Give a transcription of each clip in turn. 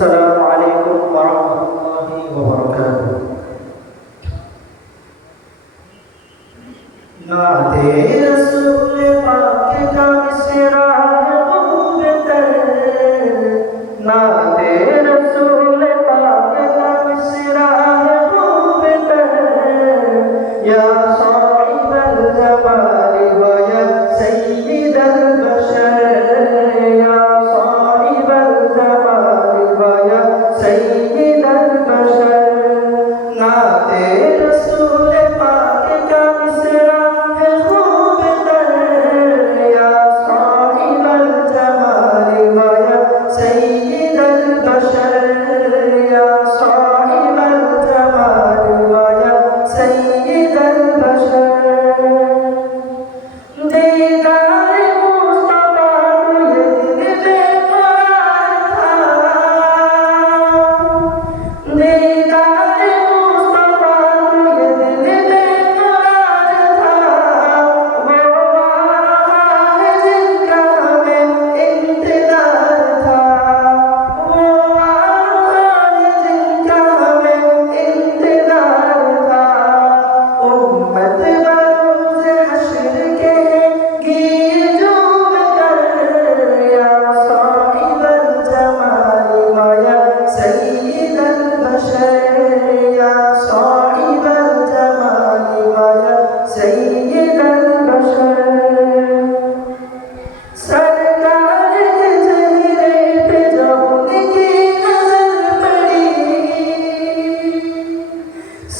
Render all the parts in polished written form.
السلام عليكم ورحمة الله وبركاته नाते रसूल पाक का मिसरा खूब तर नाते रसूल पाक का मिसरा खूब तर या साहिब अल-जमाल व या सय्यिद अल-बशर या साहिब अल-जमाल व या सय्यिद अल-बशर नाते रसूल पाक का मिसरा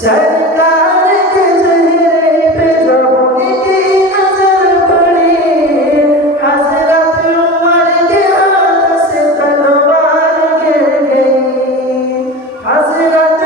सरकार के चेहरे पे जब उनकी नजर पड़ी हज़रत उमर के हाथ से तलवार गिर गई हज़रत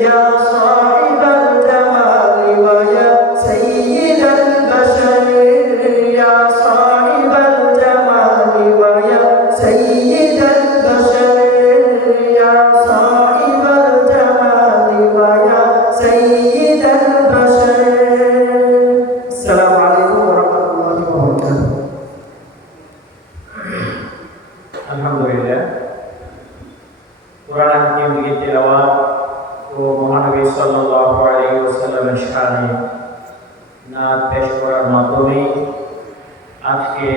يا صاحب الجمال ويا سيد البشر يا صاحب الجمال ويا سيد البشر يا صاحب الجمال ويا سيد البشر السلام عليكم ورحمة الله وبركاته الحمد لله قرآن حكيم की तिलावत ও মহানবী সাল্লাল্লাহু আলাইহি ওয়াসাল্লামের শানে নাত পেশ করার মাধ্যমে আজকে